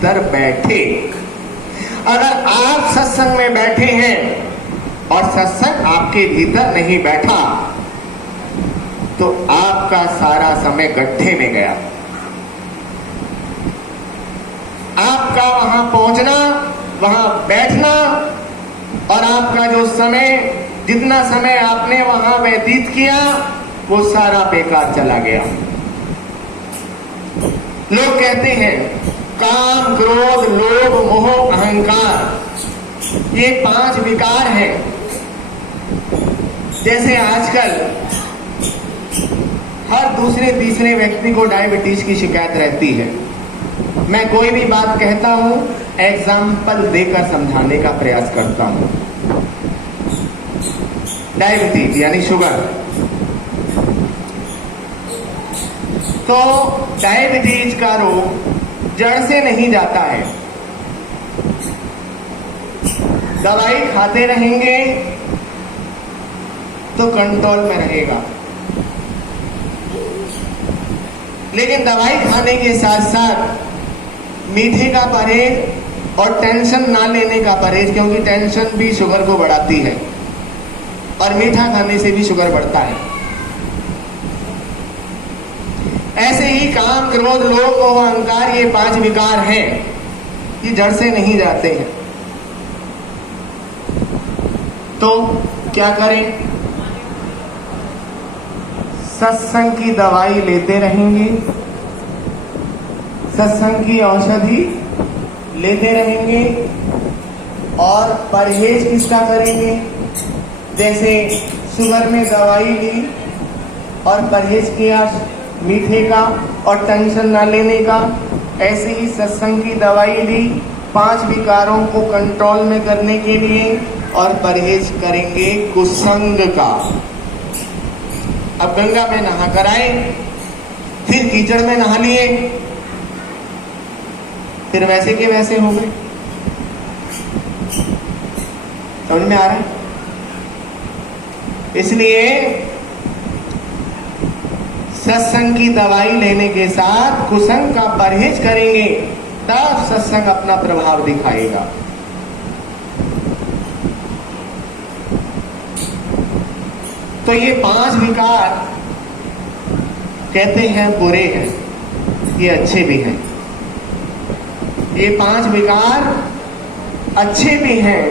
भीतर बैठे। अगर आप सत्संग में बैठे हैं और सत्संग आपके भीतर नहीं बैठा तो आपका सारा समय गड्ढे में गया। आपका वहां पहुंचना, वहां बैठना और आपका जो समय, जितना समय आपने वहां व्यतीत किया, वो सारा बेकार चला गया। लोग कहते हैं काम, क्रोध, लोभ, मोह, अहंकार, ये 5 विकार हैं। जैसे आजकल हर दूसरे तीसरे व्यक्ति को डायबिटीज की शिकायत रहती है। मैं कोई भी बात कहता हूं, एग्जाम्पल देकर समझाने का प्रयास करता हूं। डायबिटीज यानी शुगर, तो डायबिटीज का रोग जड़ से नहीं जाता है। दवाई खाते रहेंगे तो कंट्रोल में रहेगा, लेकिन दवाई खाने के साथ साथ मीठे का परहेज और टेंशन ना लेने का परहेज, क्योंकि टेंशन भी शुगर को बढ़ाती है और मीठा खाने से भी शुगर बढ़ता है। ऐसे ही काम, क्रोध, लोभ, मोह, अहंकार, ये 5 विकार हैं, ये जड़ से नहीं जाते हैं। तो क्या करें? सत्संग की दवाई लेते रहेंगे, सत्संग की औषधि लेते रहेंगे और परहेज किसका करेंगे? जैसे शुगर में दवाई ली और परहेज किया मीठे का और टेंशन ना लेने का, ऐसे ही सत्संग की दवाई ली 5 विकारों को कंट्रोल में करने के लिए और परहेज करेंगे कुसंग का। अब गंगा में नहा कर आए, फिर कीचड़ में नहा लिए, फिर वैसे के वैसे हो गए। समझ में आ रहा है? इसलिए सत्संग की दवाई लेने के साथ कुसंग का परहेज करेंगे, तब सत्संग अपना प्रभाव दिखाएगा। तो ये 5 विकार कहते हैं बुरे हैं, ये अच्छे भी हैं। ये 5 विकार अच्छे भी हैं,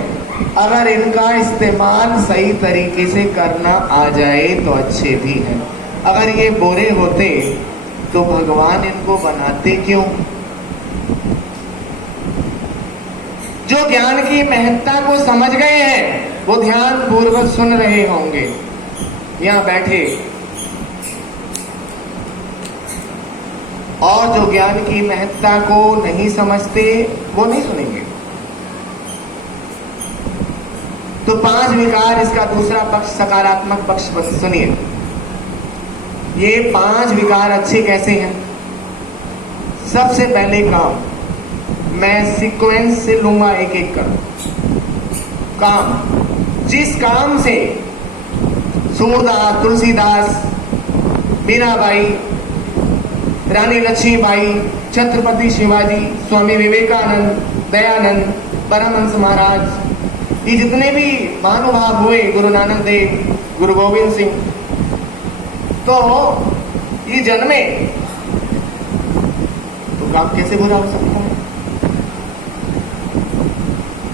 अगर इनका इस्तेमाल सही तरीके से करना आ जाए तो अच्छे भी हैं। अगर ये बुरे होते तो भगवान इनको बनाते क्यों? जो ज्ञान की महत्ता को समझ गए हैं वो ध्यान पूर्वक सुन रहे होंगे यहां बैठे, और जो ज्ञान की महत्ता को नहीं समझते वो नहीं सुनेंगे। तो 5 विकार, इसका दूसरा पक्ष, सकारात्मक पक्ष सुनिए। ये 5 विकार अच्छे कैसे हैं? सबसे पहले काम, मैं सीक्वेंस से लूंगा एक एक कर। काम, जिस काम से सूरदास, तुलसीदास, मीराबाई, रानी लक्ष्मीबाई, छत्रपति शिवाजी, स्वामी विवेकानंद, दयानंद, परमहंस महाराज, ये जितने भी महानुभाव हुए, गुरु नानक देव, गुरु गोविंद सिंह, तो ये जन्मे तो काम कैसे बुरा हो सकता है?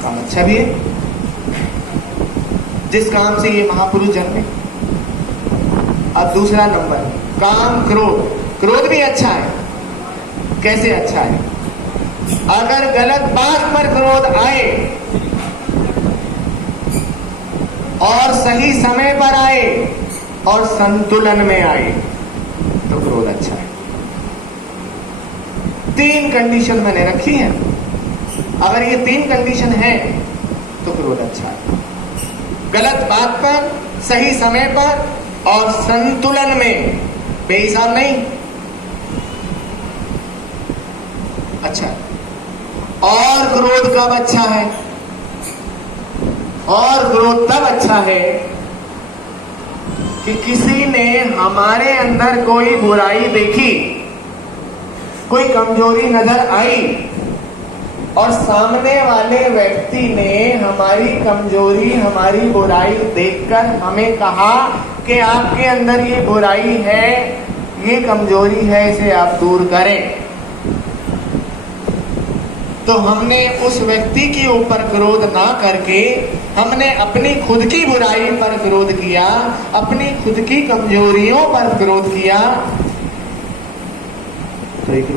काम अच्छा भी है जिस काम से ये महापुरुष जन्मे। अब दूसरा नंबर, काम, क्रोध। क्रोध भी अच्छा है। कैसे अच्छा है? अगर गलत बात पर क्रोध आए और सही समय पर आए और संतुलन में आए तो क्रोध अच्छा है। 3 कंडीशन मैंने रखी है, अगर ये 3 कंडीशन है तो क्रोध अच्छा है। गलत बात पर, सही समय पर और संतुलन में, बेहिसाब नहीं, अच्छा। और क्रोध कब अच्छा है? और क्रोध तब अच्छा है कि किसी ने हमारे अंदर कोई बुराई देखी, कोई कमजोरी नजर आई और सामने वाले व्यक्ति ने हमारी कमजोरी, हमारी बुराई देखकर हमें कहा कि आपके अंदर ये बुराई है, ये कमजोरी है, इसे आप दूर करें, तो हमने उस व्यक्ति के ऊपर क्रोध ना करके हमने अपनी खुद की बुराई पर क्रोध किया, अपनी खुद की कमजोरियों पर क्रोध किया, तो ये क्रोध